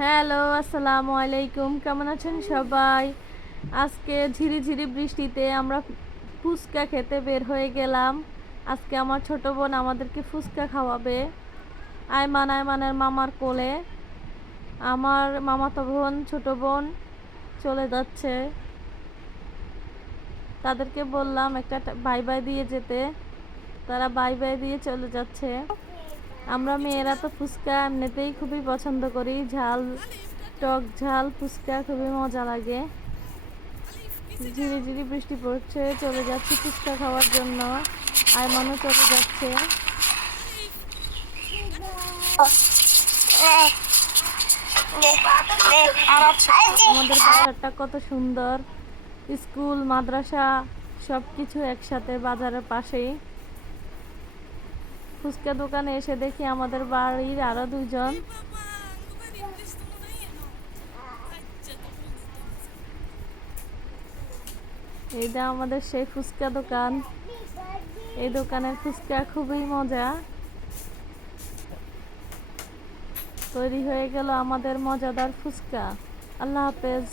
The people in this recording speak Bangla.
হ্যালো, আসসালামু আলাইকুম। কেমন আছেন সবাই? আজকে ঝিরিঝিরি বৃষ্টিতে আমরা ফুচকা খেতে বের হয়ে গেলাম। আজকে আমার ছোট বোন আমাদেরকে ফুচকা খাওয়াবে। আয়মানের মামার কোলে। আমার মামাতো বোন, ছোট বোন চলে যাচ্ছে। তাদেরকে বললাম একটা বাই বাই দিয়ে যেতে। তারা বাই বাই দিয়ে চলে যাচ্ছে। আমরা মেয়েরা তো ফুচকা এমনিতেই খুবই পছন্দ করি। ঝাল, টক ঝাল ফুচকা খুবই মজা লাগে। ঝিরি ঝিরি বৃষ্টি পড়ছে, চলে যাচ্ছি ফুচকা খাওয়ার জন্য। আয়মানও চলে যাচ্ছে। আমাদের বাজারটা কত সুন্দর, স্কুল মাদ্রাসা সব কিছু একসাথে বাজারের পাশেই। ফুচকা দোকানে এসে দেখি আমাদের বাড়ির আরো দুজন। এইটা আমাদের সেই ফুচকা দোকান। এই দোকানের ফুচকা খুবই মজা। তৈরি হয়ে গেল আমাদের মজাদার ফুচকা। আল্লাহ হাফেজ।